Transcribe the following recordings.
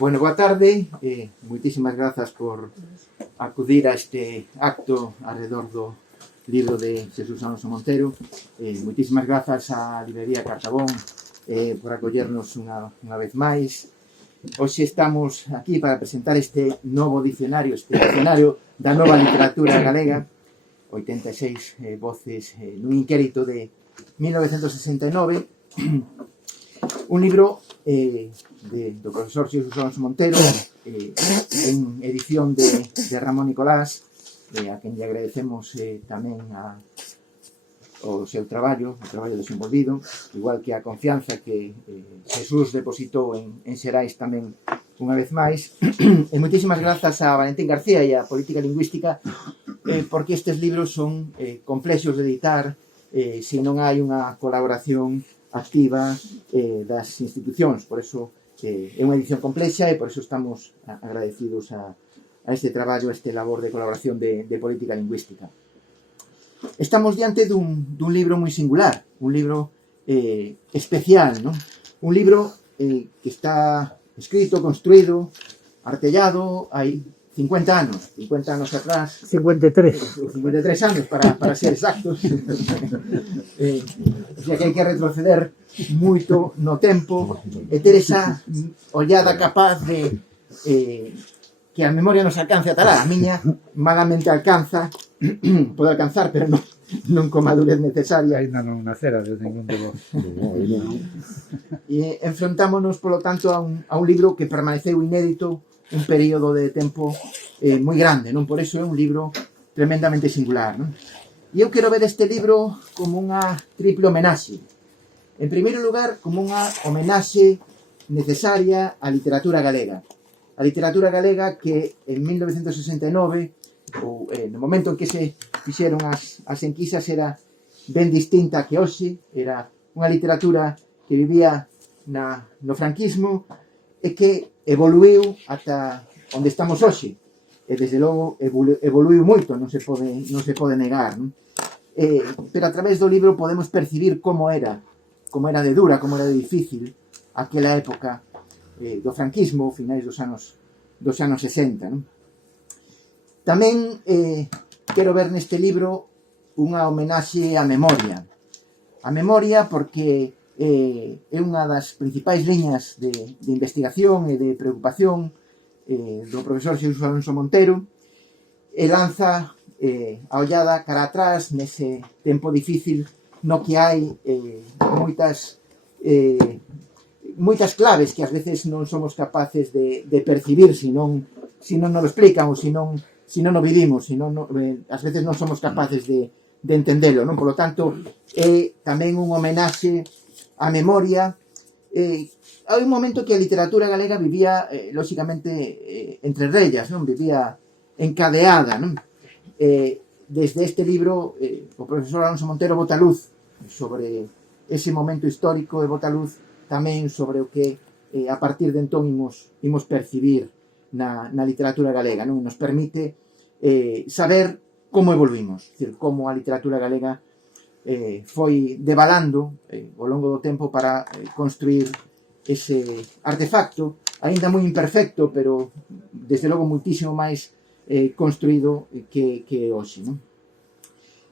Bueno, boa tarde, moitísimas grazas por acudir a este acto alrededor do libro de Jesús Alonso Montero. Moitísimas grazas á librería Cartabón por acollernos unha vez máis. Hoxe estamos aquí para presentar este novo dicionario, da nova literatura galega, 86 voces nun inquérito de 1969, un libro do profesor Jesús Alonso Montero, en edición de Ramón Nicolás, a quen lle agradecemos tamén o seu traballo, o traballo desenvolvido, igual que a confianza que Jesús depositou en Xerais tamén unha vez máis. E moitísimas grazas a Valentín García e a Política Lingüística, porque estes libros son complexos de editar se non hai unha colaboración activa das institucións. Por eso é unha edición complexa e por eso estamos agradecidos a este traballo, a este labor de colaboración de política lingüística. Estamos diante dun libro moi singular, un libro especial, ¿no? Un libro que está escrito, construído, artellado hai 50 anos atrás. 53 anos, para ser exactos. Xa que hai que retroceder moito no tempo e ter esa ollada capaz de que a memoria nos alcance ata lá. A miña malamente alcanza, pode alcanzar, pero non con madurez necesaria. Ainda non nacera de ningún de vos. E enfrontámonos, polo tanto, a un libro que permaneceu inédito un período de tempo moi grande, non? Por iso é un libro tremendamente singular, non? E eu quero ver este libro como unha triple homenaxe. En primeiro lugar, como unha homenaxe necesaria á literatura galega. A literatura galega que en 1969, ou no momento en que se fixeron as enquisas, era ben distinta que hoxe. Era unha literatura que vivía no franquismo e que evoluiu ata onde estamos hoxe. E desde logo evoluiu moito, non se pode negar, non? Pero a través do libro podemos percibir como era de dura, como era de difícil aquela época do franquismo, finais dos anos 60, non? Tamén quero ver neste libro unha homenaxe á memoria. A memoria porque é unha das principais liñas de investigación e de preocupación do profesor Jesús Alonso Montero, e lanza a ollada cara atrás nese tempo difícil no que hai moitas claves que ás veces non somos capaces de percibir se non nos lo explican ou se non o vivimos, ás veces non somos capaces de entendelo, non? Por lo tanto, é tamén un homenaxe á memoria. Hai un momento que a literatura galega vivía, lóxicamente, entre rellas, non? Vivía encadeada, non? Desde este libro, o profesor Alonso Montero bota luz sobre ese momento histórico e bota luz tamén sobre o que a partir de entón imos percibir na literatura galega, non? Nos permite saber como evoluímos, decir, como a literatura galega foi devalando ao longo do tempo para construir ese artefacto, aínda moi imperfecto, pero desde logo muitísimo máis construído que hoxe, non?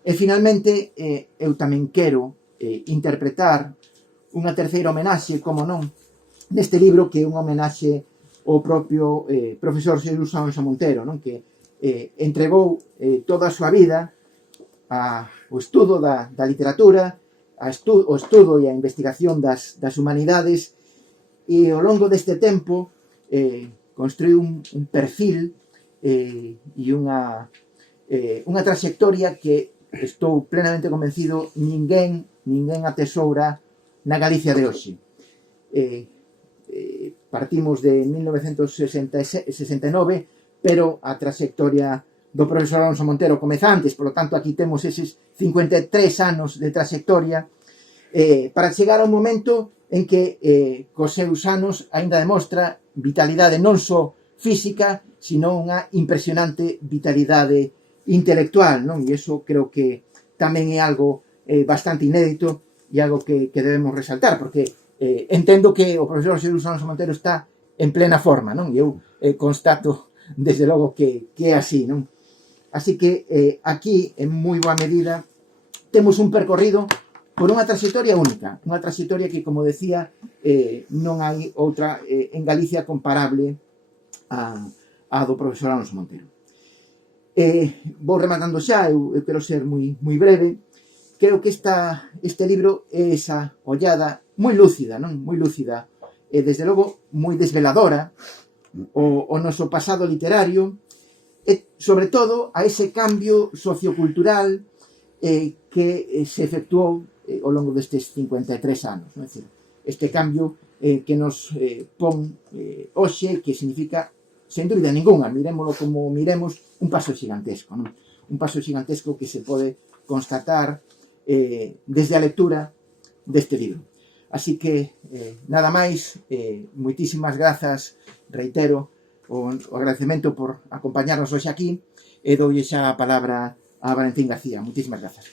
E finalmente eu tamén quero interpretar unha terceira homenaxe, como non, neste libro, que é unha homenaxe ao propio profesor Jesús Alonso Montero, non? Que entregou toda a súa vida ao estudo da literatura, o estudo e a investigación das humanidades, e ao longo deste tempo construiu un perfil e unha trayectoria que estou plenamente convencido ninguén atesoura na Galicia de hoxe. Partimos de 1969, pero a trayectoria do profesor Alonso Montero comeza antes, por lo tanto aquí temos eses 53 anos de trayectoria para chegar a un momento en que cos seus anos aínda demostra vitalidade non só física, sino unha impresionante vitalidade intelectual, non? E iso creo que tamén é algo bastante inédito e algo que debemos resaltar, porque entendo que o profesor Jesús Alonso Montero está en plena forma, non? E eu constato, desde logo, que é así, non? Así que aquí, en moi boa medida, temos un percorrido por unha trayectoria única, unha trayectoria que, como decía, non hai outra en Galicia comparable a do profesor Alonso Montero. Vou rematando xa, eu quero ser moi breve. Creo que este libro é esa ollada moi lúcida, non? Moi lúcida, e desde logo moi desveladora o noso pasado literario, e sobre todo a ese cambio sociocultural que se efectuou ao longo destes 53 anos, non? É dicir, este cambio que nos pon hoxe, que significa, sen dúbida ninguna, miremoslo como miremos, un paso gigantesco, non? Un paso gigantesco que se pode constatar desde a lectura deste libro. Así que, nada máis, moitísimas grazas, reitero, o agradecemento por acompañarnos hoxe aquí, e doulle xa a palabra a Valentín García. Moitísimas grazas.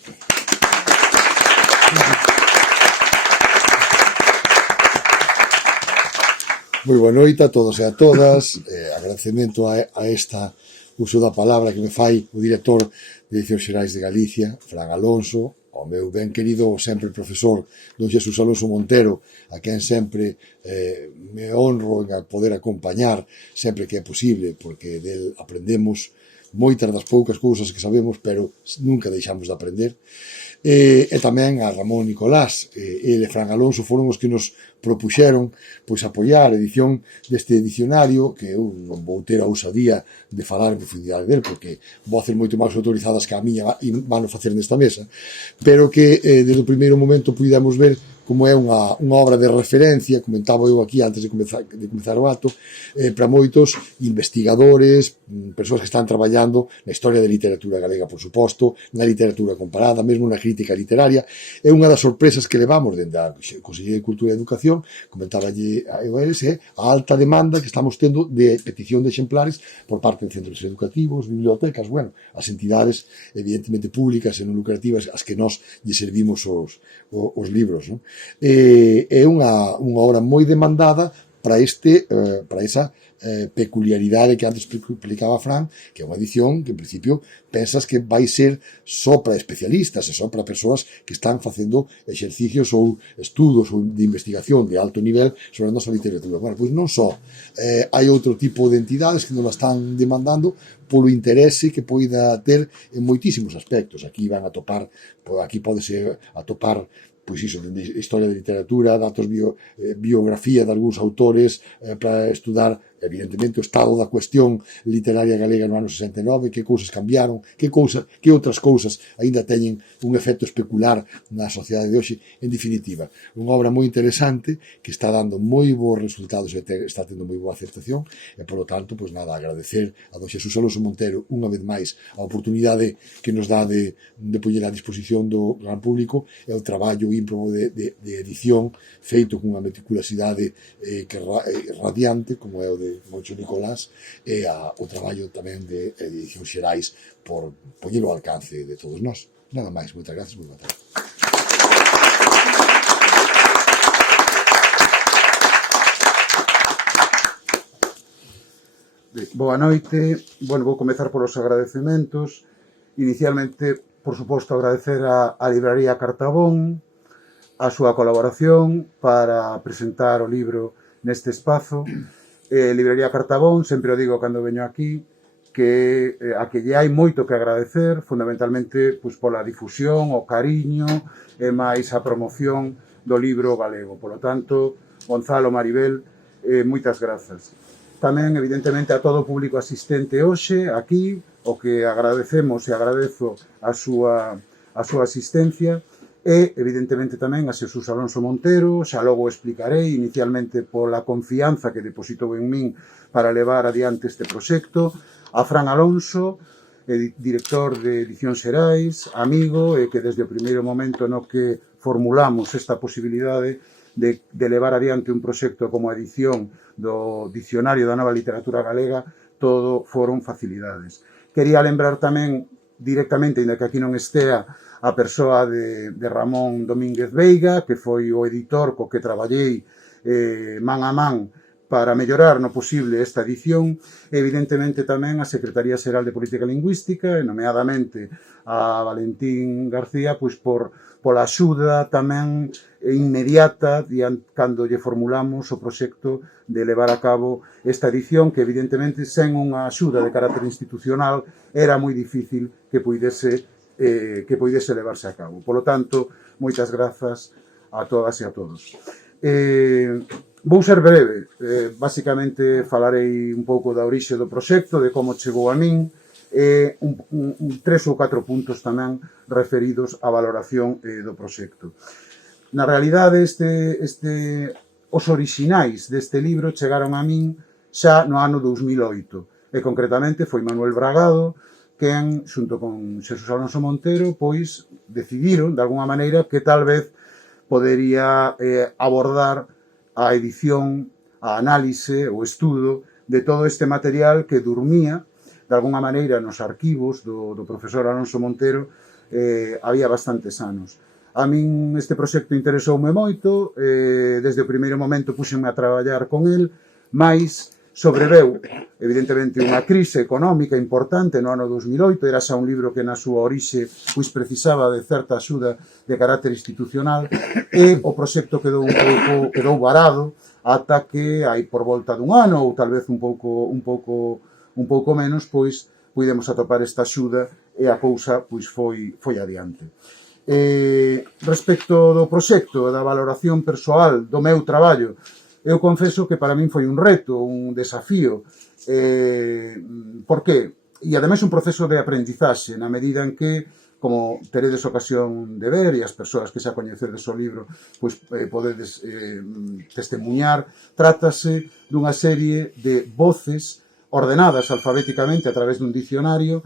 Moi boa noite a todos e a todas. Agradecemento a esta uso da palabra que me fai o director de Edicións Xerais de Galicia, Fran Alonso, ao meu ben querido sempre profesor don Xesús Alonso Montero, a quen sempre me honro en poder acompañar sempre que é posible, porque del aprendemos moitas das poucas cousas que sabemos, pero nunca deixamos de aprender. E tamén a Ramón Nicolás, ele e Fran Alonso foron os que nos propuxeron pois apoiar a edición deste dicionario, que eu non vou ter a ousadía de falar en profundidade del, porque voces moito máis autorizadas que a miña van a facer nesta mesa, pero que desde o primeiro momento pudemos ver como é unha obra de referencia, comentaba eu aquí antes de comezar o acto, para moitos investigadores, persoas que están traballando na historia da literatura galega, por suposto, na literatura comparada, mesmo na crítica literaria. É unha das sorpresas que levamos dentro da Consellería de Cultura e Educación, comentaba allí a eles, a alta demanda que estamos tendo de petición de exemplares por parte de centros educativos, bibliotecas, bueno, as entidades evidentemente públicas e non lucrativas as que nós lle servimos os libros, non? É unha obra moi demandada para esa peculiaridade que antes explicaba Fran, que é unha edición que en principio pensas que vai ser só para especialistas e só para persoas que están facendo exercicios ou estudos ou de investigación de alto nivel sobre a nosa literatura. Bueno, pois non só, hai outro tipo de entidades que nos la están demandando polo interese que poida ter en moitísimos aspectos. Aquí van a topar, aquí podese atopar pois iso, de historia de literatura, datos biografía de algúns autores para estudar, evidentemente, o estado da cuestión literaria galega no ano 69, que cousas cambiaron, que outras cousas aínda teñen un efecto especular na sociedade de hoxe. En definitiva, unha obra moi interesante que está dando moi bons resultados e está tendo moi boa aceptación e, por lo tanto, pois nada, agradecer a don Xesús Alonso Montero unha vez máis a oportunidade que nos dá de poñer a disposición do gran público e o traballo ímprobo de edición feito cunha meticulosidade radiante, como é o de Moncho Nicolás, e o traballo tamén de Edicións Xerais por poñelo ao alcance de todos nós. Nada máis, moitas gracias, moi boa tarde. Boa noite. Bueno, vou comezar polos agradecementos. Inicialmente, por suposto, agradecer a Libraría Cartabón a súa colaboración para presentar o libro neste espazo. Libraría Cartabón, sempre o digo cando veño aquí, que a que lle hai moito que agradecer, fundamentalmente pois, pola difusión, o cariño e máis a promoción do libro galego. Por lo tanto, Gonzalo, Maribel, moitas grazas. Tamén, evidentemente, a todo o público asistente hoxe, aquí, o que agradecemos e agradezo a súa asistencia, e, evidentemente, tamén a Xesús Alonso Montero, xa logo explicarei, inicialmente pola confianza que depositou en min para levar adiante este proxecto, a Fran Alonso, director de Edicións Xerais, amigo, e que desde o primeiro momento no que formulamos esta posibilidade de levar adiante un proxecto como a edición do Dicionario da Nova Literatura Galega, todo foron facilidades. Quería lembrar tamén directamente, ainda que aquí non estea, a persoa de Ramón Domínguez Veiga, que foi o editor co que traballei man a man para mellorar no posible esta edición, evidentemente tamén a Secretaría Xeral de Política Lingüística, e nomeadamente a Valentín García, pois pola axuda tamén inmediata cando lle formulamos o proxecto de levar a cabo esta edición, que evidentemente sen unha axuda de carácter institucional era moi difícil que poidese levarse a cabo. Polo tanto, moitas grazas a todas e a todos. Vou ser breve, basicamente falarei un pouco da orixe do proxecto, de como chegou a min, e 3 ou 4 puntos tamén referidos á valoración do proxecto. Na realidade, os orixinais deste libro chegaron a min xa no ano 2008, e concretamente foi Manuel Bragado quen, xunto con Xesús Alonso Montero, pois decidiron, de alguna maneira, que tal vez podería abordar a edición, a análise, o estudo de todo este material que dormía, de alguna maneira, nos arquivos do profesor Alonso Montero había bastantes anos. A min este proxecto interesoume moito, desde o primeiro momento puxenme a traballar con el, mais sobreveu, evidentemente, unha crise económica importante no ano 2008, era xa un libro que na súa orixe pois precisaba de certa axuda de carácter institucional, e o proxecto quedou varado ata que hai por volta dun ano, ou tal vez un pouco menos, pois puidemos atopar esta axuda e a cousa pois foi adiante. Respecto do proxecto, da valoración persoal do meu traballo, eu confeso que para min foi un reto, un desafío. Por que? E ademais un proceso de aprendizaxe, na medida en que, como teredes ocasión de ver, e as persoas que xa coñecedes o libro pois podedes testemunhar, trátase dunha serie de voces ordenadas alfabéticamente a través dun dicionario,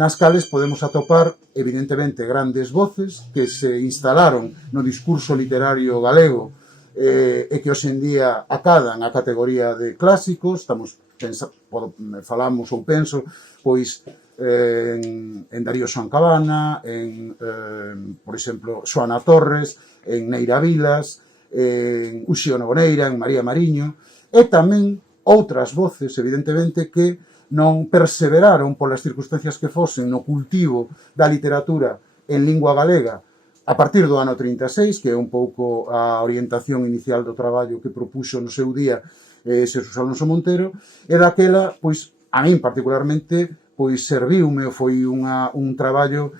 nas cales podemos atopar, evidentemente, grandes voces que se instalaron no discurso literario galego e que hoxe en día acadan a categoría de clásicos. Falamos ou penso, pois, en Darío Xoancabana, por exemplo, Xoana Torres, en Neira Vilas, en Uxío Nogueira, en María Mariño, e tamén outras voces, evidentemente, que non perseveraron polas circunstancias que fosen no cultivo da literatura en lingua galega a partir do ano 36, que é un pouco a orientación inicial do traballo que propuxo no seu día Xesús Alonso Montero, e daquela, pois, a min particularmente, pois serviume, foi un traballo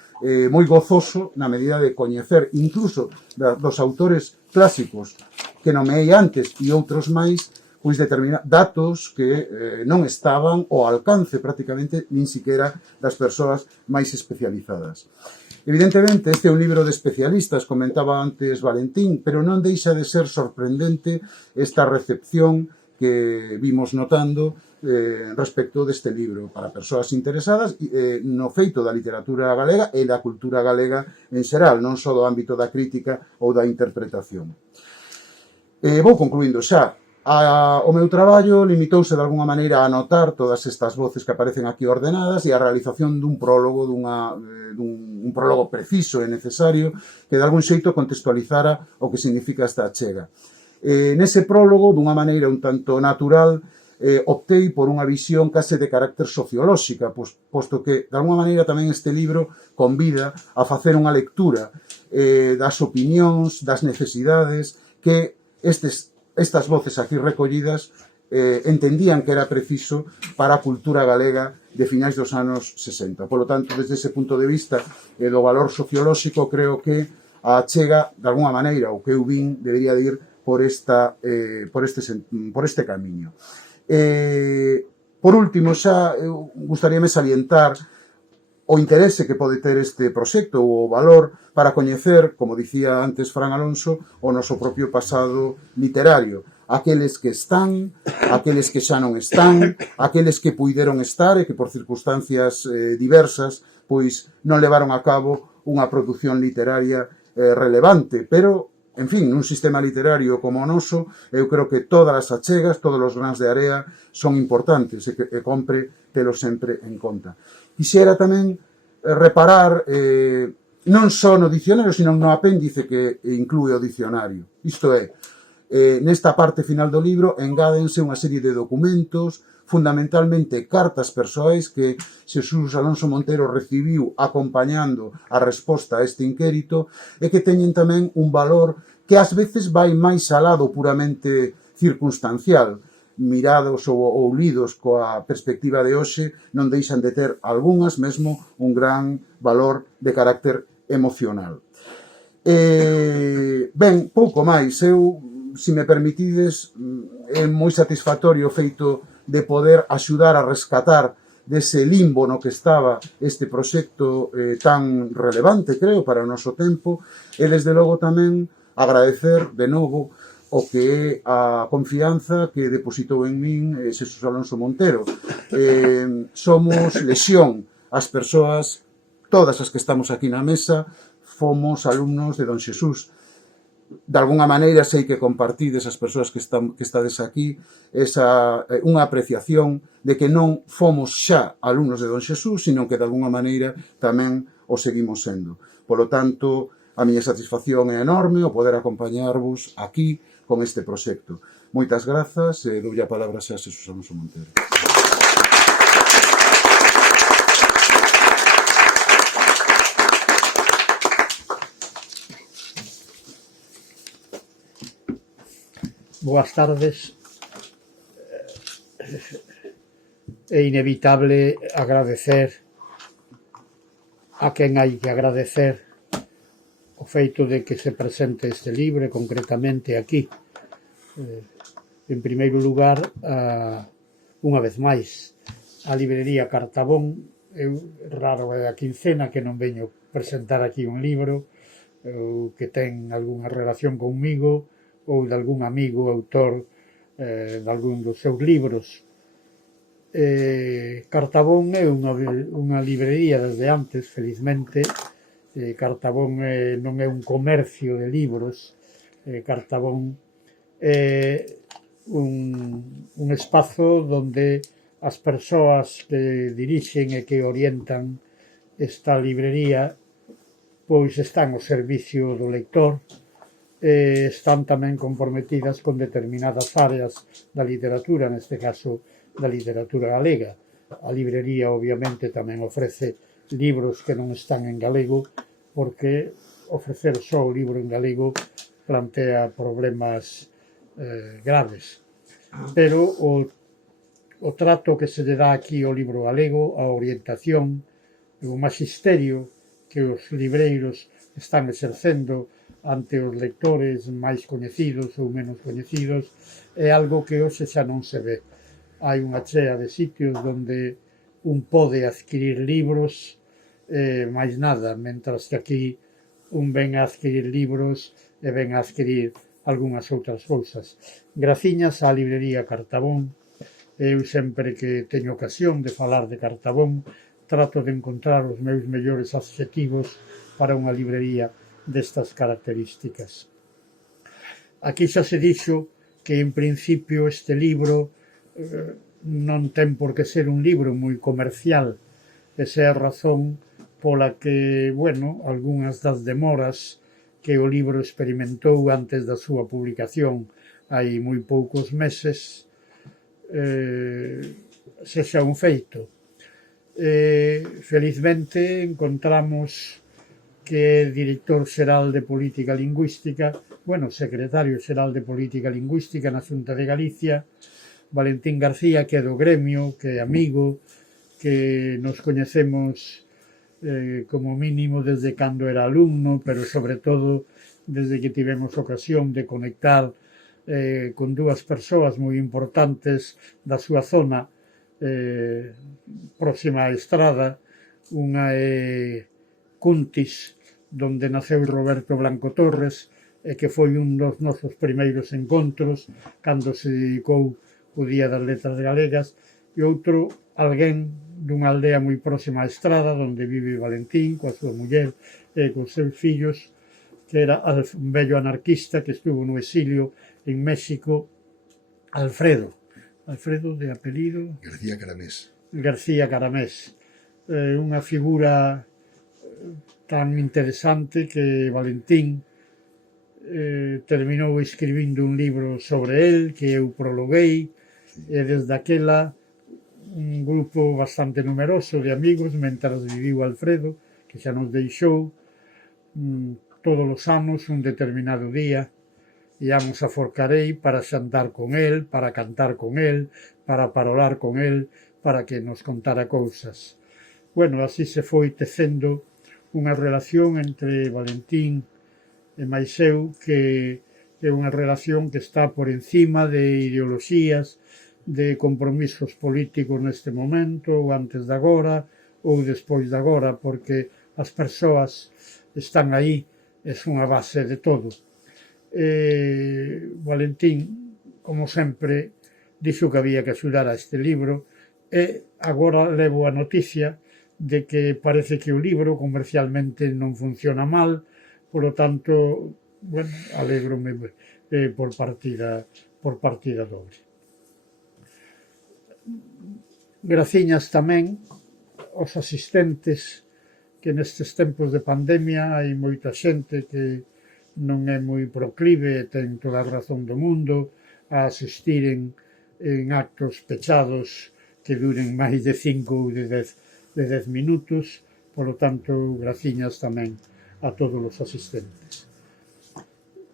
moi gozoso na medida de coñecer incluso dos autores clásicos que nomeei antes e outros máis, pois datos que non estaban ao alcance prácticamente nin siquiera das persoas máis especializadas. Evidentemente, este é un libro de especialistas, comentaba antes Valentín, pero non deixa de ser sorprendente esta recepción que vimos notando respecto deste libro para persoas interesadas no feito da literatura galega e da cultura galega en xeral, non só do ámbito da crítica ou da interpretación. Vou concluindo xa. O meu traballo limitouse de alguna maneira a anotar todas estas voces que aparecen aquí ordenadas e a realización dun prólogo, un prólogo preciso e necesario que de algún xeito contextualizara o que significa esta achega. Nese prólogo, dunha maneira un tanto natural, optei por unha visión case de carácter sociolóxica, posto que, de alguna maneira, tamén este libro convida a facer unha lectura das opinións, das necesidades que estas voces aquí recollidas entendían que era preciso para a cultura galega de finais dos anos 60. Por lo tanto, desde ese punto de vista do valor sociolóxico, creo que a achega, de alguna maneira, o que eu vin, debería de ir por este camiño. Por último, xa gustaríame salientar o interese que pode ter este proxecto ou o valor para coñecer, como dicía antes Fran Alonso, o noso propio pasado literario. Aqueles que están, aqueles que xa non están, aqueles que puideron estar e que por circunstancias diversas pois non levaron a cabo unha produción literaria relevante, pero, en fin, nun sistema literario como o noso, eu creo que todas as achegas, todos os grans de area son importantes e compre telo sempre en conta. Quixera tamén reparar non só no dicionario, sino no apéndice que inclúe o dicionario. Isto é, Nesta parte final do libro engádense unha serie de documentos, fundamentalmente cartas persoais que Xesús Alonso Montero recibiu acompañando a resposta a este inquérito e que teñen tamén un valor que ás veces vai máis alá do puramente circunstancial. Mirados ou lidos coa perspectiva de hoxe, non deixan de ter algunhas mesmo un gran valor de carácter emocional. Ben, pouco máis. Eu, se me permitides, é moi satisfactorio o feito de poder axudar a rescatar dese limbo no que estaba este proxecto tan relevante, creo, para o noso tempo, e desde logo tamén agradecer de novo o que é a confianza que depositou en min Xesús Alonso Montero. Somos lexión, as persoas, todas as que estamos aquí na mesa, fomos alumnos de don Xesús. De alguna maneira sei que compartides as persoas que estades aquí unha apreciación de que non fomos xa alumnos de don Xesús, sino que de alguna maneira tamén o seguimos sendo. Polo tanto, a miña satisfacción é enorme o poder acompañarvos aquí con este proxecto. Moitas grazas e doulle a palabra xa a Xesús Alonso Montero. Boas tardes. É inevitable agradecer a quen hai que agradecer o feito de que se presente este libro, concretamente aquí. En primeiro lugar, unha vez máis, a librería Cartabón. Eu raro é a quincena que non veño presentar aquí un libro que ten algunha relación comigo ou de algún amigo autor de algún dos seus libros. Cartabón é unha librería desde antes, felizmente. Cartabón non é un comercio de libros. Cartabón é un espazo onde as persoas que dirixen e que orientan esta librería pois están ao servicio do lector, están tamén comprometidas con determinadas áreas da literatura, neste caso da literatura galega. A librería obviamente tamén ofrece libros que non están en galego, porque ofrecer só o libro en galego plantea problemas graves. Pero o trato que se lle dá aquí ao libro galego, a orientación, o magisterio que os libreiros están exercendo ante os lectores máis coñecidos ou menos coñecidos, é algo que hoxe xa non se ve. Hai unha chea de sitios onde un pode adquirir libros, máis nada, mentras que aquí un ven a adquirir libros e ven a adquirir algunhas outras cousas. Graciñas á librería Cartabón. Eu sempre que teño ocasión de falar de Cartabón trato de encontrar os meus mellores adxetivos para unha librería destas características. Aquí xa se dixo que en principio este libro non ten por que ser un libro moi comercial. Esa é a razón pola que, bueno, algunhas das demoras que o libro experimentou antes da súa publicación hai moi poucos meses sexa un feito. Felizmente encontramos que é director xeral de Política Lingüística, secretario xeral de Política Lingüística na Xunta de Galicia, Valentín García, que é do gremio, que é amigo, que nos coñecemos como mínimo desde cando era alumno, pero sobre todo desde que tivemos ocasión de conectar con dúas persoas moi importantes da súa zona próxima á Estrada. Unha é Cuntis, donde naceu Roberto Blanco Torres, e que foi un dos nosos primeiros encontros cando se dedicou o Día das Letras Galegas, e outro, alguén dunha aldea moi próxima á Estrada, onde vive Valentín, coa súa muller e cos seus fillos, que era un vello anarquista que estuvo no exilio en México, Alfredo de apelido García Caramés. Unha figura tan interesante que Valentín terminou escribindo un libro sobre el que eu prologuei, e desde aquela un grupo bastante numeroso de amigos, mentras viviu Alfredo, que xa nos deixou, todos os anos, un determinado día, íamos a Forcarei para xantar con el, para cantar con el, para parolar con el, para que nos contara cousas. Bueno, así se foi tecendo unha relación entre Valentín e máis eu, que é unha relación que está por encima de ideoloxías, de compromisos políticos neste momento, ou antes de agora, ou despois de agora, porque as persoas están aí, é unha base de todo. Valentín, como sempre, dixo que había que axudar a este libro, e agora levo a noticia de que parece que o libro comercialmente non funciona mal, por lo tanto, bueno, alégrome por partida doble. Graciñas tamén aos asistentes, que nestes tempos de pandemia hai moita xente que non é moi proclive e ten toda a razón do mundo a asistir en actos pechados que duren máis de 5 ou de 10 minutos, por lo tanto, graciñas tamén a todos os asistentes.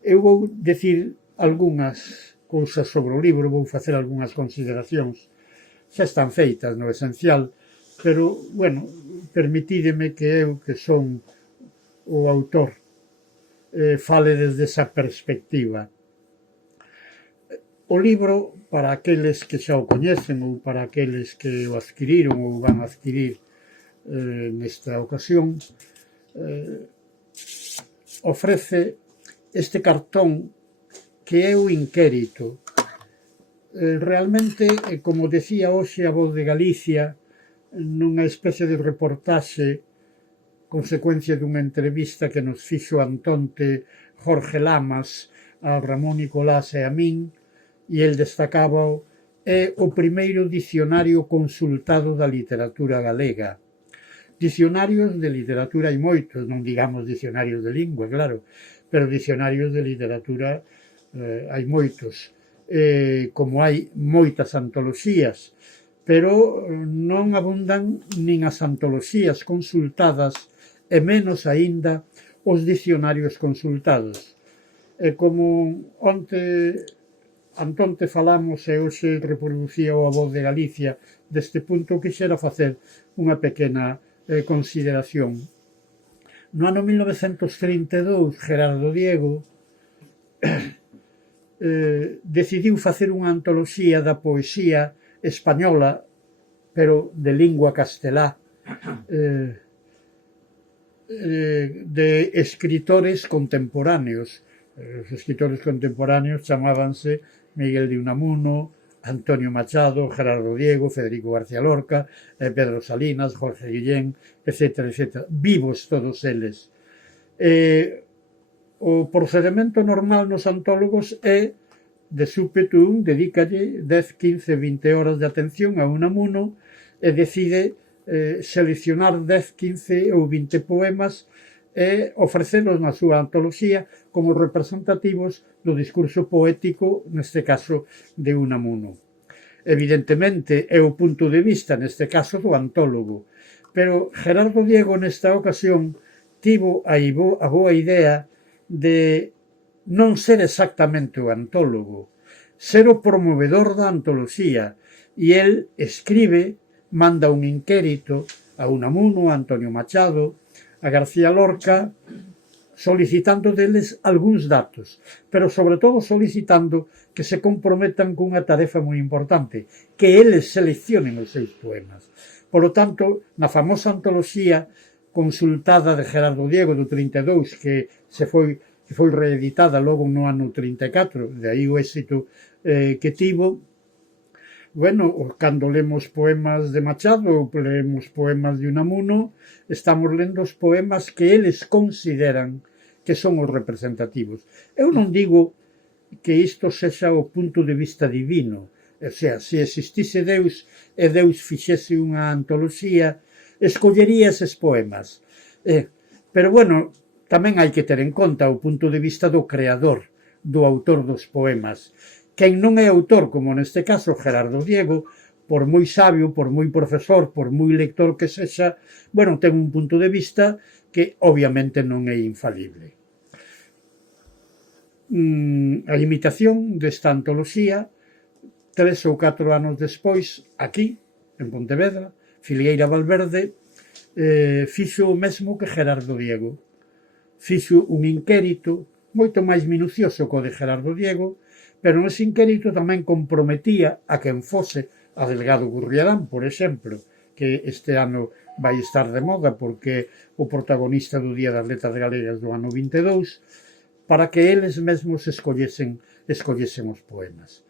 Eu vou decir algunhas cousas sobre o libro, vou facer algunhas consideracións, xa están feitas no esencial, pero, bueno, permitídeme que eu, que son o autor, fale desde esa perspectiva. O libro, para aqueles que xa o coñecen ou para aqueles que o adquiriron ou van a adquirir nesta ocasión, ofrece este cartón que é o inquérito. Realmente, como decía hoxe a Voz de Galicia, nunha especie de reportaxe consecuencia dunha entrevista que nos fixo Antonte Jorge Lamas a Ramón Nicolás e a min, e el destacaba é o primeiro dicionario consultado da literatura galega. Dicionarios de literatura hai moitos, non digamos dicionarios de lingua, claro, pero dicionarios de literatura hai moitos. Como hai moitas antoloxías, pero non abundan nin as antoloxías consultadas e menos aínda os dicionarios consultados. Como onte falamos e hoxe reproducía a Voz de Galicia deste punto, quixera facer unha pequena consideración. No ano 1932, Gerardo Diego decidiu facer unha antoloxía da poesía española, pero de lingua castelá, de escritores contemporáneos. Os escritores contemporáneos chamábanse Miguel de Unamuno, Antonio Machado, Gerardo Diego, Federico García Lorca, Pedro Salinas, Jorge Guillén, etc., etc. Vivos todos eles. O procedimento normal nos antólogos é, de súpeto, dedícalle 10, 15, 20 horas de atención a Unamuno e decide seleccionar 10, 15 ou 20 poemas e ofrecelos na súa antoloxía como representativos do discurso poético, neste caso, de Unamuno. Evidentemente, é o punto de vista, neste caso, do antólogo, pero Gerardo Diego, nesta ocasión, tivo a boa idea de non ser exactamente o antólogo, ser o promovedor da antoloxía, e el escribe, manda un inquérito a Unamuno, a Antonio Machado, a García Lorca, solicitando deles algúns datos, pero sobre todo solicitando que se comprometan cunha tarefa moi importante, que eles seleccionen os seus poemas. Por lo tanto, na famosa antoloxía consultada de Gerardo Diego do 32, que foi reeditada logo no ano 34, de aí o éxito que tivo. Bueno, cando lemos poemas de Machado ou lemos poemas de Unamuno, estamos lendo os poemas que eles consideran que son os representativos. Eu non digo que isto sexa o punto de vista divino, o sea, se existise Deus e Deus fixese unha antoloxía, escollería eses poemas. Pero, bueno, tamén hai que ter en conta o punto de vista do creador, do autor dos poemas. Quen non é autor, como neste caso Gerardo Diego, por moi sabio, por moi profesor, por moi lector que sexa, bueno, ten un punto de vista que obviamente non é infalible. A imitación desta antoloxía, 3 ou 4 anos despois, aquí, en Pontevedra, Filieira Valverde, fixo o mesmo que Gerardo Diego. Fixo un inquérito moito máis minucioso co de Gerardo Diego, pero nese inquérito tamén comprometía a quen fose a Delgado Gurriarán, por exemplo, que este ano vai estar de moda porque o protagonista do Día das Letras Galegas do ano 22, para que eles mesmos escollesen os poemas.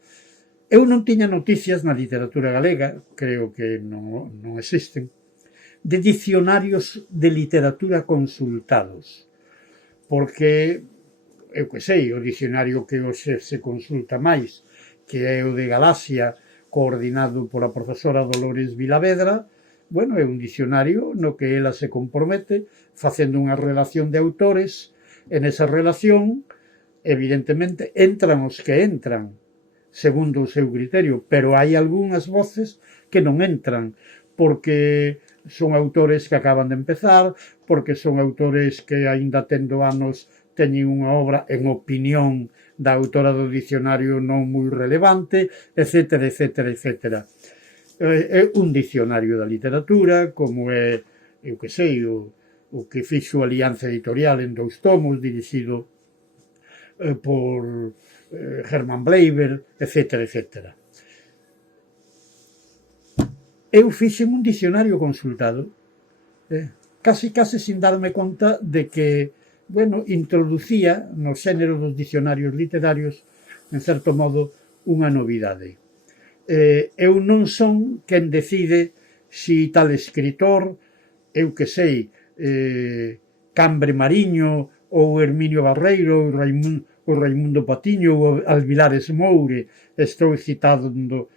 Eu non tiña noticias na literatura galega, creo que non existen, de dicionarios de literatura consultados, porque, eu que sei, o dicionario que hoxe se consulta máis, que é o de Galaxia, coordinado pola profesora Dolores Vilavedra, bueno, é un dicionario no que ela se compromete facendo unha relación de autores, e nesa relación, evidentemente, entran os que entran, segundo o seu criterio, pero hai algunhas voces que non entran, porque son autores que acaban de empezar, porque son autores que, aínda tendo anos, teñen unha obra, en opinión da autora do dicionario, non moi relevante, etcétera, etcétera, etcétera. É un dicionario da literatura, como é, eu que sei, o que fixo Alianza Editorial en 2 tomos, dirixido por Hermann Bleiber, etcétera, etcétera. Eu fixen un dicionario consultado, casi sin darme conta de que, bueno, introducía no xénero dos dicionarios literarios, en certo modo, unha novidade. Eu non son quen decide si tal escritor, eu que sei, Cambre Mariño, ou Herminio Barreiro, ou Raimundo Patiño, ou Alvilares Moure, estou citando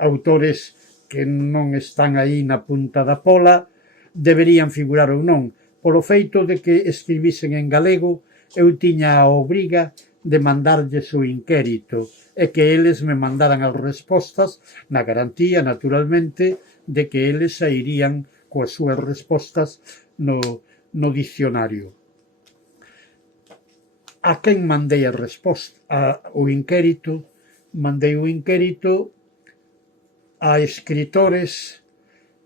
autores que non están aí na punta da pola, deberían figurar ou non. Polo feito de que escribisen en galego, eu tiña a obriga de mandarlles o inquérito e que eles me mandaran as respostas na garantía, naturalmente, de que eles sairían coas súas respostas no dicionario. A quen mandei a resposta? O inquérito, mandei o inquérito a escritores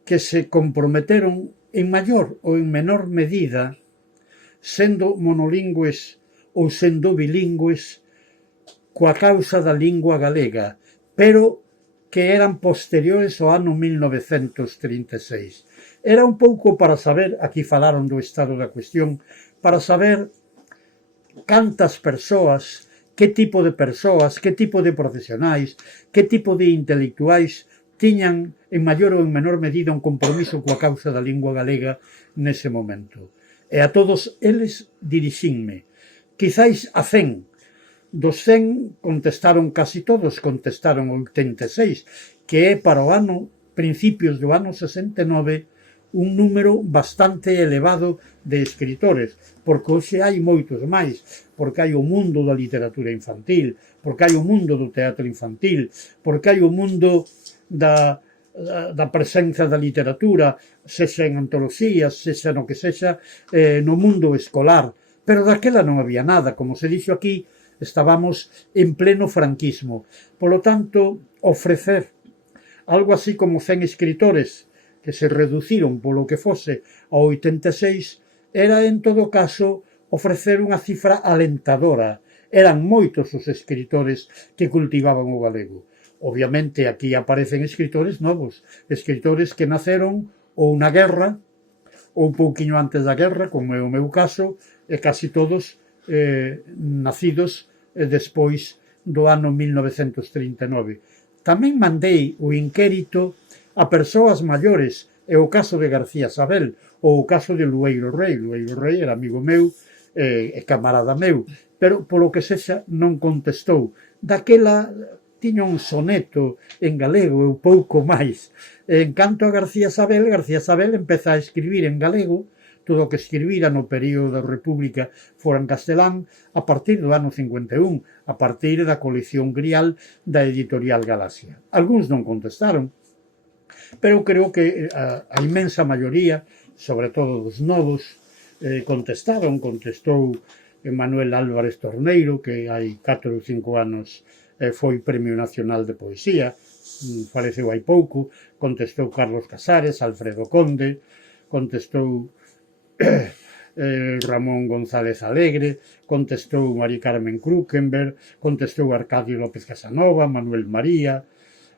que se comprometeron en maior ou en menor medida, sendo monolingües ou sendo bilingües, coa causa da lingua galega, pero que eran posteriores ao ano 1936. Era un pouco para saber, aquí falaron do estado da cuestión, para saber cantas persoas, que tipo de persoas, que tipo de profesionais, que tipo de intelectuais tiñan en maior ou en menor medida un compromiso coa causa da lingua galega nese momento. E a todos eles dirixinme. Quizáis a 100. Dos 100 contestaron casi todos, contestaron 86, que é para o ano, principios do ano 69, un número bastante elevado de escritores, porque hoxe hai moitos máis, porque hai o mundo da literatura infantil, porque hai o mundo do teatro infantil, porque hai o mundo da presenza da literatura, sexa en antoloxías, sexa no que sexa, no mundo escolar. Pero daquela non había nada, como se dixo aquí, estábamos en pleno franquismo. Polo tanto, ofrecer algo así como 100 escritores que se reduciron polo que fose a 86, era en todo caso ofrecer unha cifra alentadora. Eran moitos os escritores que cultivaban o galego. Obviamente aquí aparecen escritores novos, escritores que naceron ou na guerra, ou un pouquiño antes da guerra, como é o meu caso, e casi todos nacidos despois do ano 1939. Tamén mandei o inquérito a persoas maiores, é o caso de García Sabel, ou o caso de Lueiro Rei. Lueiro Rei era amigo meu e camarada meu, pero polo que sexa non contestou. Daquela tiña un soneto en galego e pouco máis. En canto a García Sabel empeza a escribir en galego todo o que escribira no período da República fora en castelán a partir do ano 51, a partir da colección Grial da editorial Galaxia. Algúns non contestaron, pero creo que a inmensa maioría, sobre todo dos novos, contestaron. Contestou Manuel Álvarez Torneiro, que hai 4 ou 5 anos foi Premio Nacional de Poesía, faleceu hai pouco. Contestou Carlos Casares, Alfredo Conde, contestou Ramón González Alegre, contestou Mari Carmen Krukenberg, contestou Arcadio López Casanova, Manuel María,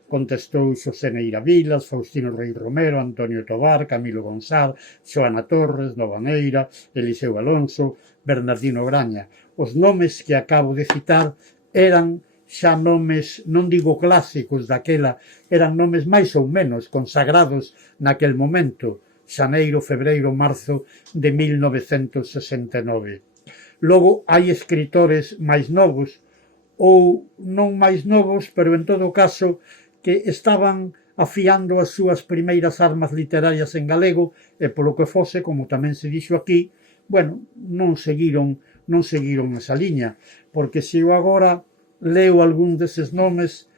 contestou Xosé Neira Vilas, Faustino Rei Romero, Antonio Tobar, Camilo Gonzál, Xoana Torres, Novaneira, Eliseu Alonso, Bernardino Graña. Os nomes que acabo de citar eran xa nomes, non digo clásicos daquela, eran nomes máis ou menos consagrados naquel momento, xaneiro, febreiro, marzo de 1969. Logo, hai escritores máis novos, ou non máis novos, pero en todo caso que estaban afiando as súas primeiras armas literarias en galego, e polo que fose, como tamén se dixo aquí, bueno, non seguiron esa liña, porque se eu agora leo algún deses nomes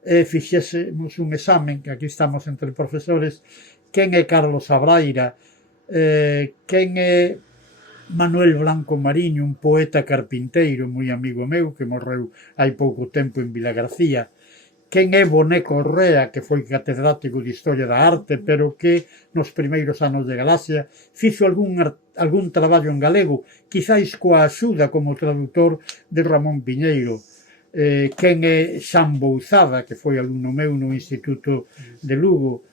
e fixésemos un examen, que aquí estamos entre profesores, quen é Carlos Abraira, quen é Manuel Blanco Mariño, un poeta carpinteiro moi amigo meu, que morreu hai pouco tempo en Vilagarcía, quen é Boné Correa, que foi catedrático de Historia da Arte, pero que nos primeiros anos de Galaxia fixo algún traballo en galego, quizáis coa axuda como traductor de Ramón Piñeiro. Quen é Xan Bouzada, que foi alumno meu no Instituto de Lugo.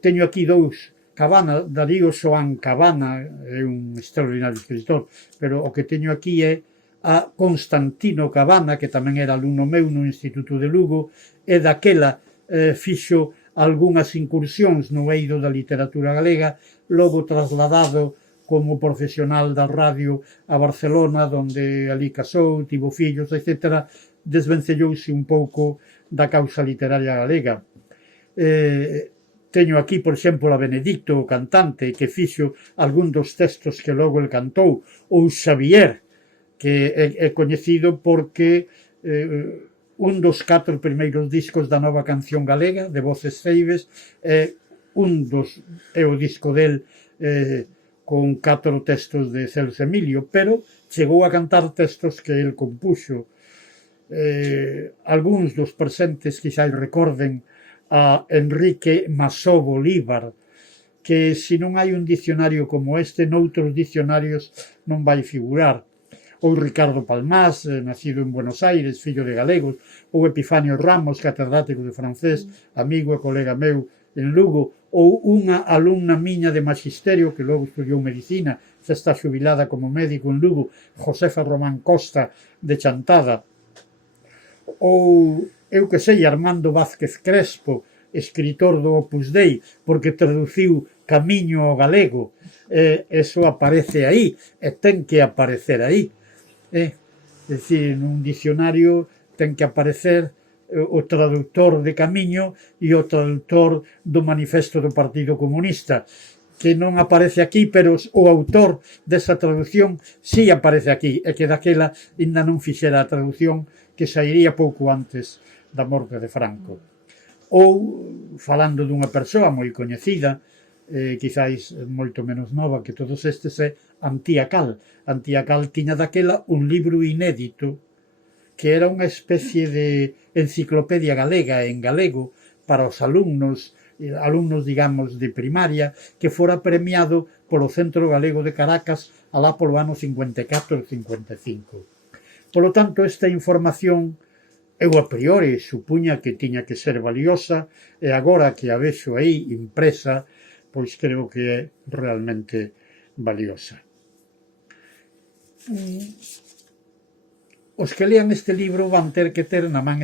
Teño aquí dous, Cabana, Darío Xoán Cabana, é un extraordinario escritor, pero o que teño aquí é a Constantino Cabana, que tamén era alumno meu no Instituto de Lugo, e daquela fixo algunhas incursións no eido da literatura galega, logo trasladado como profesional da radio a Barcelona, donde ali casou, tivo fillos, etc., desvencellouse un pouco da causa literaria galega. Teño aquí, por exemplo, a Benedicto, o cantante, que fixo algún dos textos que logo el cantou, ou Xavier, que é coñecido porque un dos 4 primeiros discos da Nova Canción Galega, de Voces Ceibes, é o disco del con 4 textos de Celso Emilio, pero chegou a cantar textos que el compuxo. Algúns dos presentes quizás recorden a Enrique Masó Bolívar, que se non hai un dicionario como este, noutros dicionarios non vai figurar. Ou Ricardo Palmás, nacido en Buenos Aires, fillo de galegos, ou Epifanio Ramos, catedrático de francés, amigo e colega meu en Lugo, ou unha alumna miña de magisterio que logo estudiou medicina, xa está xubilada como médico en Lugo, Josefa Román Costa de Chantada, ou, eu que sei, Armando Vázquez Crespo, escritor do Opus Dei, porque traduciu Camiño ao galego. Eso aparece aí, e ten que aparecer aí. É dicir, nun diccionario ten que aparecer o traductor de Camiño e o traductor do Manifesto do Partido Comunista, que non aparece aquí, pero o autor desa traducción sí aparece aquí, e que daquela ainda non fixera a traducción, que sairía pouco antes da morte de Franco. Ou, falando dunha persoa moi coñecida, quizáis moito menos nova que todos estes, é Antía Cal. Antía Cal tiña daquela un libro inédito que era unha especie de enciclopedia galega en galego para os alumnos, digamos, de primaria, que fora premiado polo Centro Galego de Caracas alá polo ano 54 ou 55. Polo tanto, esta información eu a priori supuña que tiña que ser valiosa, e agora que a vexo aí impresa, pois creo que é realmente valiosa. Os que lean este libro van ter que ter na man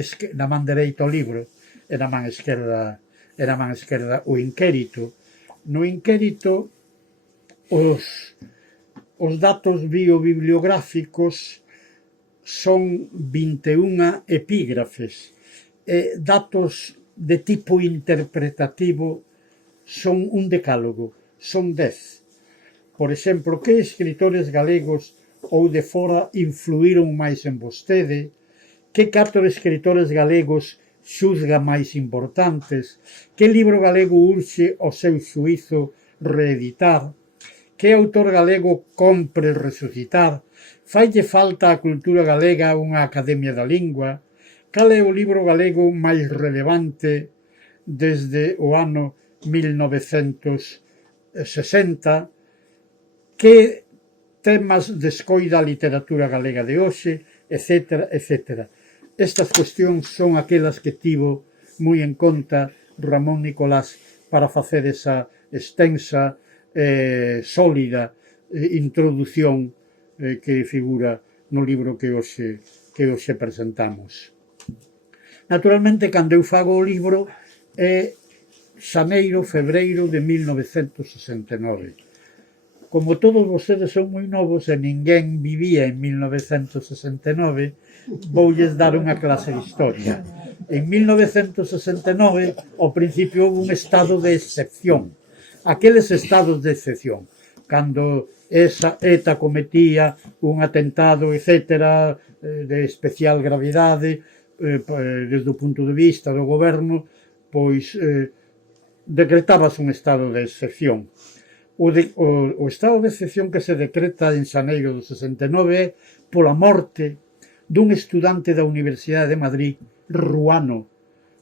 dereita o libro e na man esquerda o inquérito. No inquérito, os datos biobibliográficos son 21 epígrafes, e datos de tipo interpretativo son un decálogo, son 10. Por exemplo, que escritores galegos ou de fora influíron máis en vostede? Que 4 escritores galegos xuzga máis importantes? Que libro galego urxe ao seu xuízo reeditar? Que autor galego compre resucitar? Faille falta á cultura galega unha academia da lingua? Cal é o libro galego máis relevante desde o ano 1960? Que temas descoida a literatura galega de hoxe, etc., etc. Estas cuestións son aquelas que tivo moi en conta Ramón Nicolás para facer esa extensa, sólida introdución que figura no libro que hoxe presentamos. Naturalmente, cando eu fago o libro é xaneiro, febreiro de 1969. Como todos vostedes son moi novos e ninguén vivía en 1969, voulles dar unha clase de historia. En 1969, ao principio, houve un estado de excepción. Aqueles estados de excepción, cando ETA cometía un atentado, etc., de especial gravidade, desde o punto de vista do goberno, pois decretábase un estado de excepción. O estado de excepción que se decreta en xaneiro do 69 é pola morte dun estudante da Universidade de Madrid, Ruano.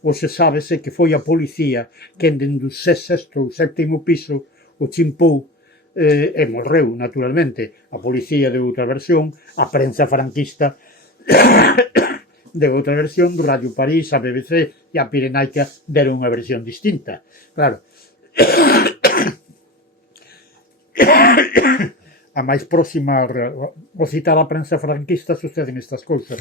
Hoxe sábese que foi a policía quen dende o sexto ou sétimo piso o chimpou e morreu, naturalmente. A policía de outra versión, a prensa franquista de outra versión, Radio París, a BBC e a Pirenaica deron unha versión distinta. Claro, a máis próxima, ao citar a prensa franquista, suceden estas cousas.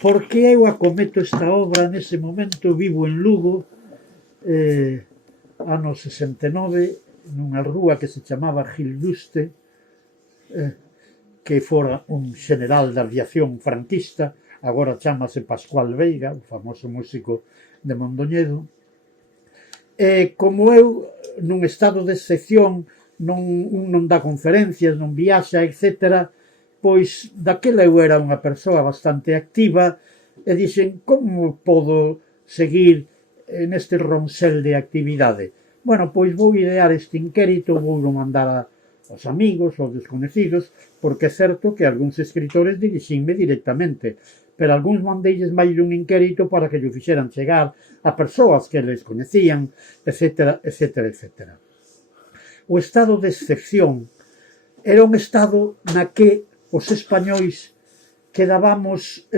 Por que eu acometo esta obra nese momento? Vivo en Lugo, ano 69, nunha rúa que se chamaba Gil Yuste, que fora un general da aviación franquista, agora chámase Pascual Veiga, o famoso músico de Mondoñedo. E como eu, nun estado de excepción, non dá conferencias, non viaxa, etc., pois daquela eu era unha persoa bastante activa e dixen, como podo seguir neste ronsel de actividade? Bueno, pois vou idear este inquérito, vou mandar aos amigos, aos desconocidos, porque é certo que algúns escritores dirixinme directamente, pero algúns mandeilles máis un inquérito para que llo fixeran chegar a persoas que les coñecían, etc., etc., etc. O estado de excepción era un estado na que os españois quedábamos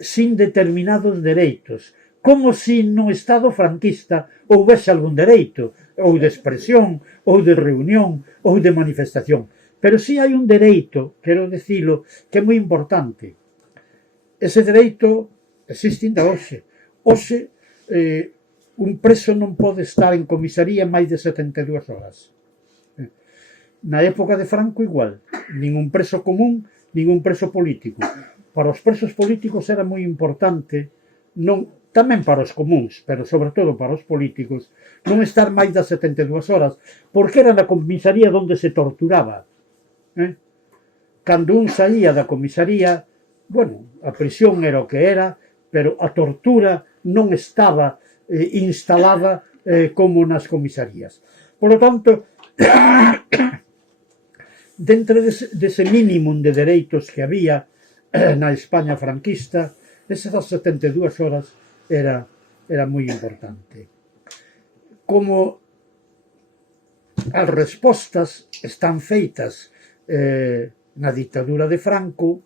sin determinados dereitos, como se no estado franquista houvese algún dereito, ou de expresión, ou de reunión, ou de manifestación. Pero si hai un dereito, quero dicilo, que é moi importante. Ese dereito existe ainda hoxe. Hoxe, un preso non pode estar en comisaría máis de 72 horas. Na época de Franco, igual. Ningún preso común, ningún preso político. Para os presos políticos era moi importante, tamén para os comuns, pero sobre todo para os políticos, non estar máis das 72 horas, porque era na comisaría onde se torturaba. Cando un saía da comisaría, bueno, a prisión era o que era, pero a tortura non estaba instalada como nas comisarías. Por lo tanto, dentro dese mínimo de dereitos que había na España franquista, esas 72 horas era moi importante. Como as respostas están feitas na ditadura de Franco,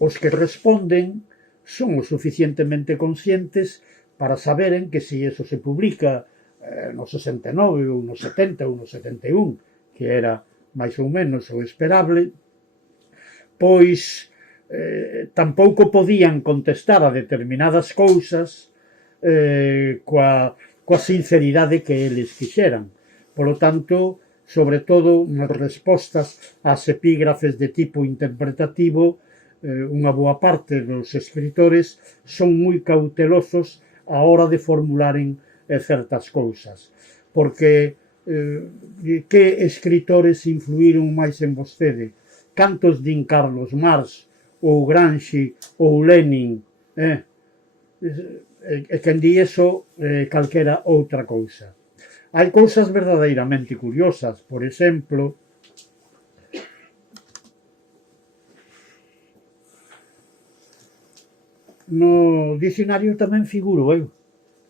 os que responden son o suficientemente conscientes para saberen que se eso se publica no 69 ou no 70 ou no 71, que era máis ou menos o esperable, pois tampouco podían contestar a determinadas cousas coa sinceridade que eles quixeran. Por lo tanto, sobre todo nas respostas ás epígrafes de tipo interpretativo. Unha boa parte dos escritores son moi cautelosos a hora de formularen certas cousas, porque que escritores influíron máis en vostede? Cantos din Carlos Marx ou Gramsci ou Lenin? E quen di eso, calquera outra cousa. Hai cousas verdadeiramente curiosas, por exemplo, no dicionario tamén figuro eu,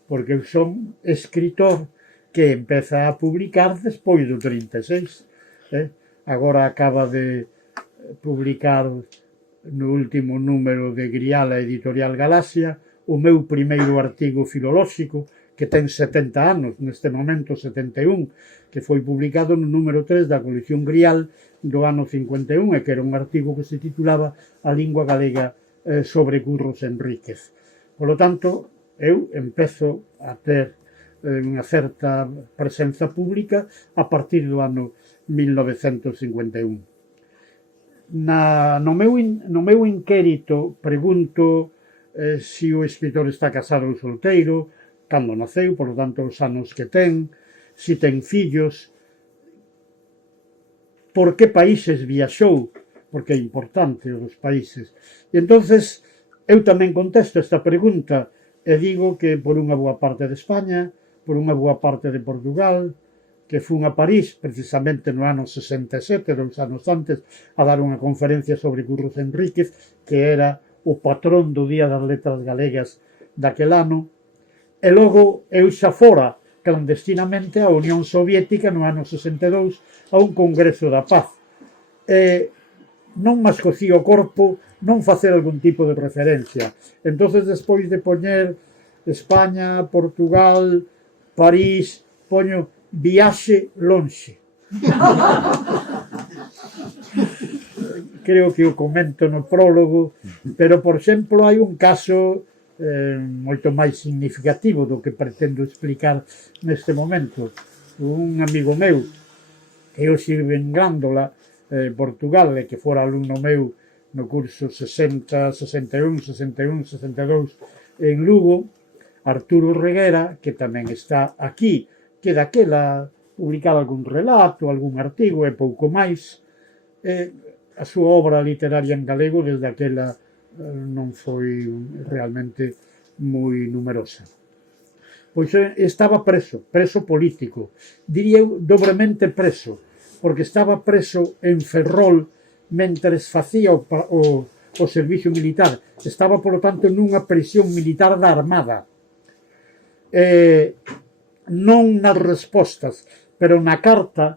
porque eu son escritor que empeza a publicar despois do 36. Agora acaba de publicar no último número de Griala Editorial Galaxia o meu primeiro artigo filolóxico, que ten 70 anos, neste momento 71, que foi publicado no número 3 da colección Grial do ano 51, e que era un artigo que se titulaba A lingua galega sobre Curros Enríquez. Por lo tanto, eu empezo a ter unha certa presenza pública a partir do ano 1951. No meu inquérito pregunto se o escritor está casado ou solteiro, cando naceu, por lo tanto, os anos que ten, se ten fillos, por que países viaxou, porque é importante os países. E entonces eu tamén contesto esta pregunta e digo que por unha boa parte de España, por unha boa parte de Portugal, que fun a París precisamente no ano 67, 2 anos antes, a dar unha conferencia sobre Curros Enríquez, que era o patrón do Día das Letras Galegas daquel ano, e logo eu xa fora clandestinamente a Unión Soviética no ano 62 a un congreso da paz. Non me escocía o corpo non facer algún tipo de referencia. Entonces, despois de poñer España, Portugal, París, poño viaxe lonxe. Creo que o comento no prólogo, pero, por exemplo, hai un caso moito máis significativo do que pretendo explicar neste momento. Un amigo meu, que eu sirve en Grándola, Portugal, e que fora alumno meu no curso 60, 61, 61, 62 en Lugo, Arturo Reguera, que tamén está aquí, que daquela publicaba algún relato, algún artigo e pouco máis. A súa obra literaria en galego desde aquela non foi realmente moi numerosa. Pois estaba preso político, diría eu dobremente preso, porque estaba preso en Ferrol mentres facía o servicio militar. Estaba, polo tanto, nunha prisión militar da Armada. Non nas respostas, pero na carta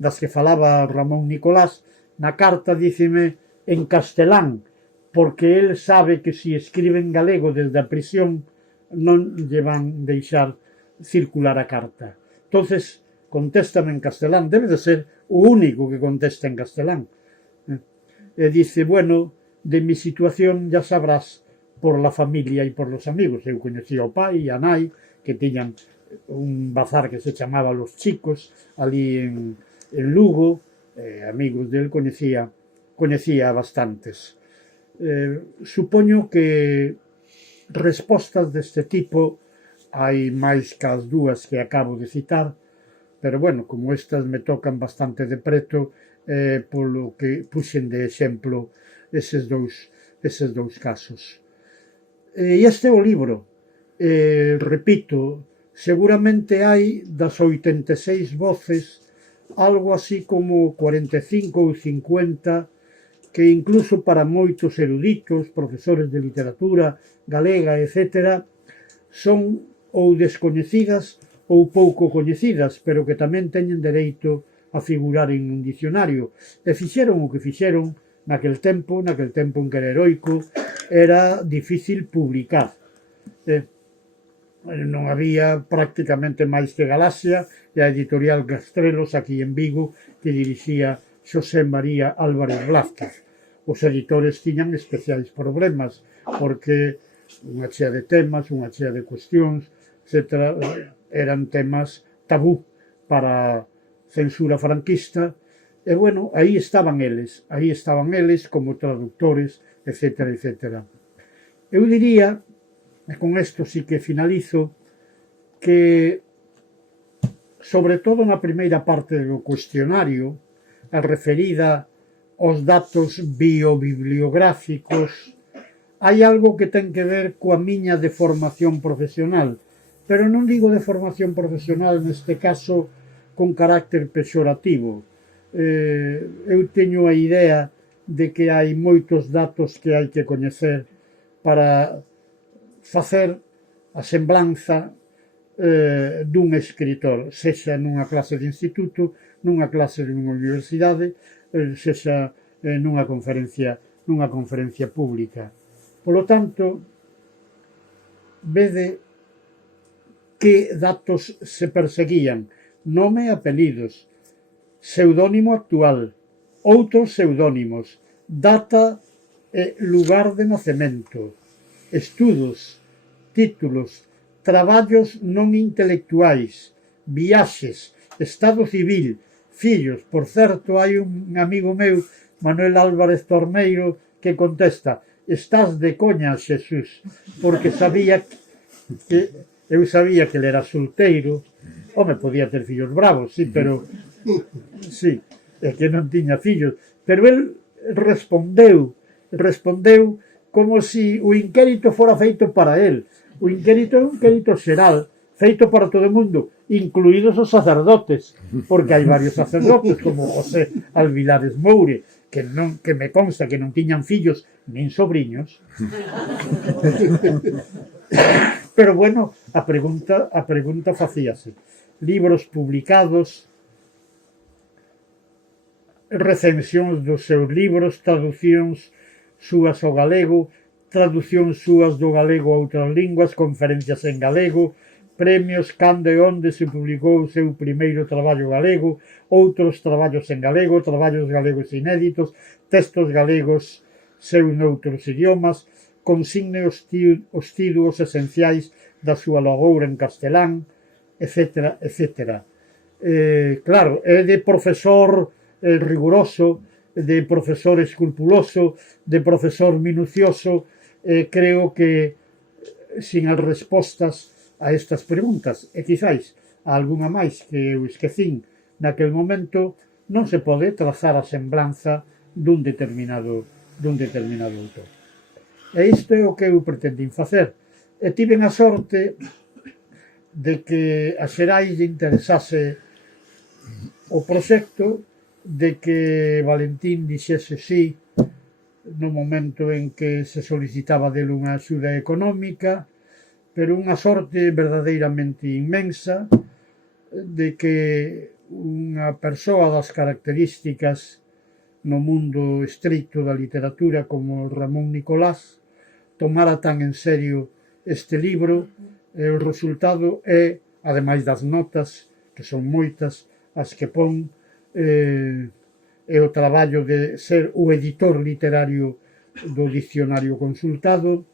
das que falaba Ramón Nicolás, na carta díceme en castelán, porque el sabe que se escribe en galego desde a prisión non lle van deixar circular a carta. Entonces, contéstame en castelán, debe de ser o único que contesta en castelán. E dice, bueno, de mi situación ya sabrás por la familia e por los amigos. Eu coñecía o pai e a nai, que tiñan un bazar que se chamaba Los Chicos, ali en Lugo, amigos del coñecía bastantes. Supoño que respostas deste tipo hai máis que as dúas que acabo de citar, pero, bueno, como estas me tocan bastante de preto, polo que puxen de exemplo eses dous casos. E este é o libro. Repito, seguramente hai das 86 voces algo así como 45 ou 50 que incluso para moitos eruditos, profesores de literatura galega, etc., son ou descoñecidas ou pouco coñecidas, pero que tamén teñen dereito a figurar en un dicionario. E fixeron o que fixeron naquel tempo en que era heroico, era difícil publicar. Non había prácticamente máis que Galaxia e a editorial Castrelos aquí en Vigo, que dirixía Xosé María Álvarez Blázquez. Os editores tiñan especiais problemas, porque unha chea de temas, unha chea de cuestións, etc., eran temas tabú para a censura franquista, e, bueno, aí estaban eles como traductores, etc., etc. Eu diría, e con isto sí que finalizo, que, sobre todo na primeira parte do cuestionario, a referida aos datos biobibliográficos, hai algo que ten que ver coa miña de formación profesional, pero non digo de formación profesional neste caso con carácter pexorativo. Eu teño a idea de que hai moitos datos que hai que coñecer para facer a semblanza dun escritor, sexa nunha clase de instituto, nunha clase nunha universidade, sexa nunha conferencia pública. Polo tanto, vede que datos se perseguían: nome e apelidos, pseudónimo actual, outros pseudónimos, data e lugar de nacemento, estudos, títulos, traballos non intelectuais, viaxes, estado civil, fillos. Por certo, hai un amigo meu, Manuel Álvarez Torneiro, que contesta: estás de coña, Xesús, porque eu sabía que ele era solteiro. Home, podía ter fillos bravos, sí, pero sí, é que non tiña fillos, pero el respondeu como si o inquérito fora feito para el. O inquérito é un inquérito xeral, feito para todo o mundo, incluídos os sacerdotes, porque hai varios sacerdotes, como José Alvilares Moure, que me consta que non tiñan fillos nin sobriños. Pero, bueno, a pregunta facíase. Libros publicados, recensións dos seus libros, traducións súas ao galego, traducións súas do galego a outras linguas, conferencias en galego, premios, cando e onde se publicou o seu primeiro traballo galego, outros traballos en galego, traballos galegos inéditos, textos galegos seus noutros idiomas, consigne os títulos esenciais da súa logoura en castelán, etc., etc. Claro, é de profesor riguroso, de profesor escrupuloso, de profesor minucioso. Creo que sin as respostas a estas preguntas, e quizáis a algunha máis que eu esquecín naquel momento, non se pode trazar a semblanza dun determinado autor. E isto é o que eu pretendín facer. E tiven a sorte de que a Xerais lle interesase o proxecto, de que Valentín dixese sí no momento en que se solicitaba dele unha axuda económica, pero unha sorte verdadeiramente inmensa de que unha persoa das características no mundo estricto da literatura como Ramón Nicolás tomara tan en serio este libro. E o resultado é, ademais das notas, que son moitas as que pon, é o traballo de ser o editor literario do dicionario consultado,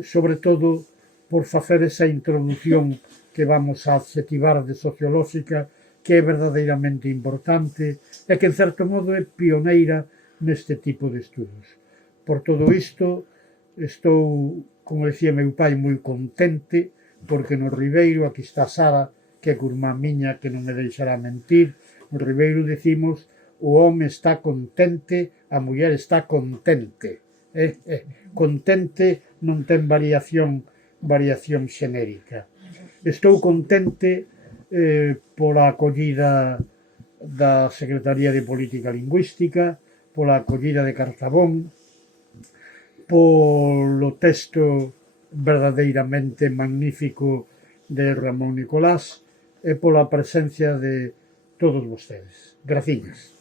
sobre todo por facer esa introdución que vamos a adxetivar de sociolóxica, que é verdadeiramente importante e que, en certo modo, é pioneira neste tipo de estudos. Por todo isto, estou, como decía meu pai, moi contente, porque no Ribeiro, aquí está Sara, que é curmá miña, que non me deixará mentir, no Ribeiro decimos: o home está contente, a muller está contente. Contente non ten variación xenérica. Estou contente pola acollida da Secretaría de Política Lingüística, pola acollida de Cartabón, polo texto verdadeiramente magnífico de Ramón Nicolás e pola presencia de todos vostedes. Graciñas.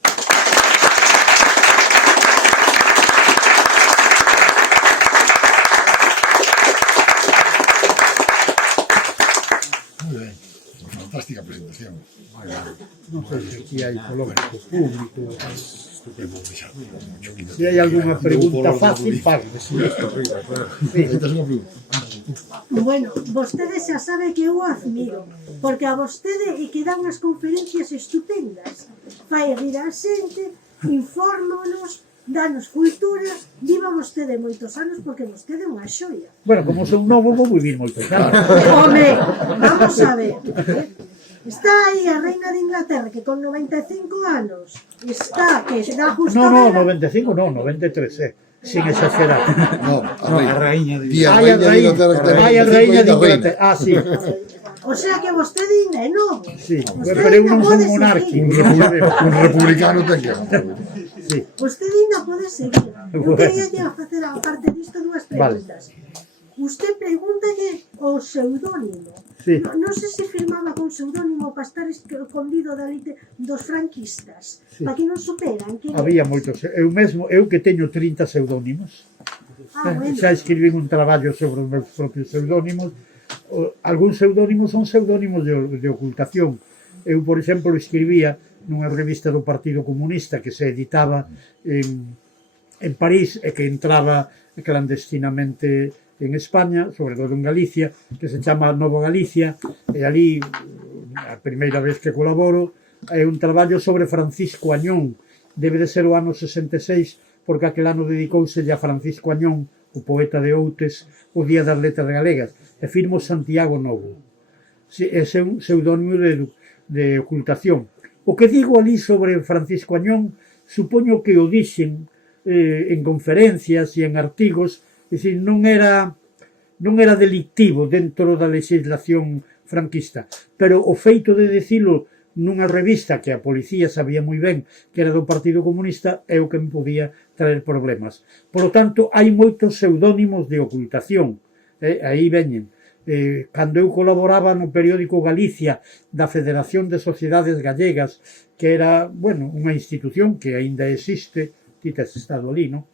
Fantástica presentación. Non sei se aquí hai colóquico público. Se hai algunha pregunta fácil, fácil. Esta é unha pregunta. Bueno, vostede xa sabe que eu o admiro, porque a vostede e que dá unhas conferencias estupendas. Fai rir a xente, infórmanos, danos cultura, viva vostede moitos anos porque vostede é unha xoia. Bueno, como son novo, vou vivir moitos anos. Home, vamos a ver. Está aí a reina de Inglaterra que con 95 anos está, que dá justo... No, 95 no, 93, sin exagerar. No, A raíña de... Ai, a raíña de Inglaterra. Ah, sí, O sea que vostede ainda é novo. sí. Vostede Pero eu ainda non son pode monárquico. seguir. un republicano ten que... Sí. Vostede ainda pode seguir. Eu quería lle facer, aparte disto, dúas preguntas. Usted pregúntalle o pseudónimo. Sí. Non sei se firmaba con pseudónimo para estar escondido da lite dos franquistas. Sí. Para que non superan. Que... Había moitos. Eu que teño 30 pseudónimos. Bueno. Xa escribín un traballo sobre os meus propios pseudónimos. Algúns pseudónimos son pseudónimos de ocultación. Eu, por exemplo, escribía nunha revista do Partido Comunista que se editaba en París e que entraba clandestinamente en España, sobre todo en Galicia, que se chama Nova Galicia, e ali, a primeira vez que colaboro, é un traballo sobre Francisco Añón. Debe de ser o ano 66, porque aquel ano dedicouse a Francisco Añón, o poeta de Outes, o Día das Letras Galegas, e firmo Santiago Novo. Ese é un pseudónimo de ocultación. O que digo ali sobre Francisco Añón, supoño que o dixen en conferencias e en artigos, é dicir, non era delictivo dentro da legislación franquista, pero o feito de dicilo nunha revista que a policía sabía moi ben que era do Partido Comunista é o que me podía traer problemas. Por lo tanto, hai moitos pseudónimos de ocultación. Aí veñen. Cando eu colaboraba no periódico Galicia da Federación de Sociedades Gallegas, que era, bueno, unha institución que aínda existe, ti tes estado ali, non?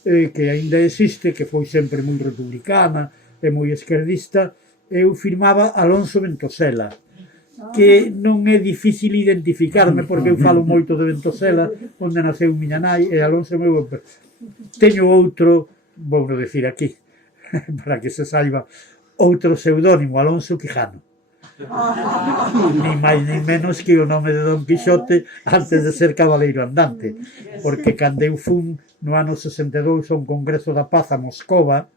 Que aínda existe, que foi sempre moi republicana e moi esquerdista, eu firmaba Alonso Ventosela, que non é difícil identificarme porque eu falo moito de Ventosela, onde naceu miña nai, e Alonso meu... Teño outro, vou non decir aquí, para que se saiba, outro pseudónimo, Alonso Quijano. Ni máis ni menos que o nome de Don Quixote antes de ser cabaleiro andante, porque cando eu fun no ano 62 a un congreso da paz a Moscova,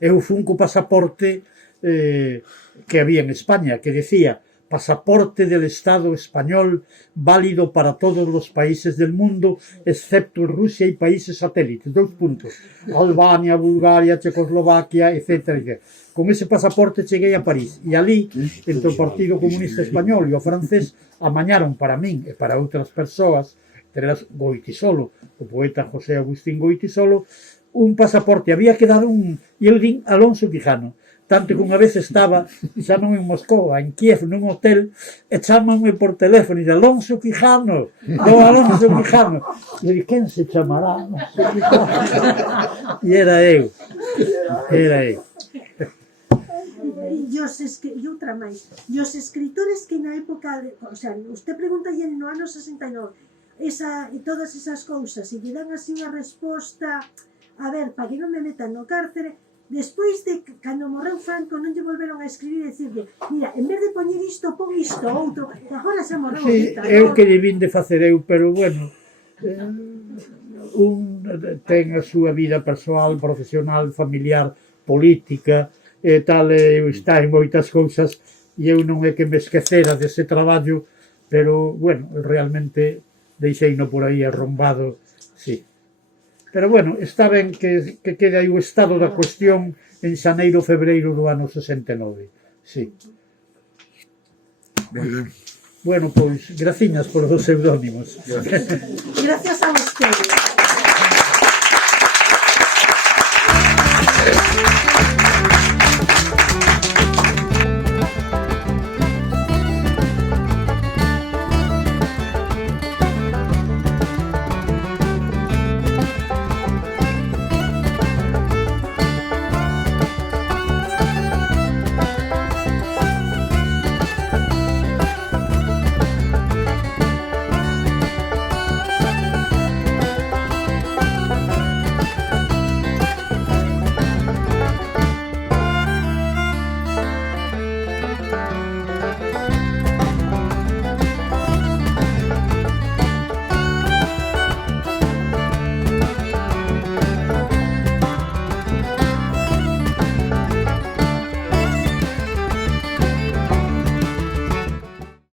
eu fun co pasaporte que había en España, que decía pasaporte del Estado español válido para todos los países del mundo excepto Rusia y países satélites, 2 puntos, Albania, Bulgaria, Checoslovaquia, etc. Con ese pasaporte cheguei a París e ali, entre o Partido Comunista Español e o francés, amañaron para min e para outras persoas, entre elas Goitisolo, o poeta José Agustín Goitisolo, un pasaporte, había que dar un, e eu din Alonso Quijano, tanto que unha vez estaba, xa non en Moscova, en Kiev, nun hotel, e chamanme por teléfono, e di, Alonso Quijano, non Alonso Quijano. E eu di, quen se chamará? E era eu. E outra máis, e os escritores que na época, o sea, usted pregunta no ano 69, e todas esas cousas, e lle dan así unha resposta, a ver, para que non me metan no cárcere. Despois de cando morreu Franco non lle volveron a escribir e dicirle, mira, en vez de poñer isto, pon isto outro, que agora xa morreu. Sí, é o que lle vin de facer eu, pero bueno, un ten a súa vida persoal, profesional, familiar, política, e tal, está en moitas cousas, e eu non é que me esquecera dese traballo, pero, bueno, realmente deixeino por aí arrombado, sí. Pero, bueno, está ben que quede aí o estado da cuestión en xaneiro, febreiro do ano 69, sí. Bueno, pois, graciñas por os pseudónimos. Gracias a ustedes.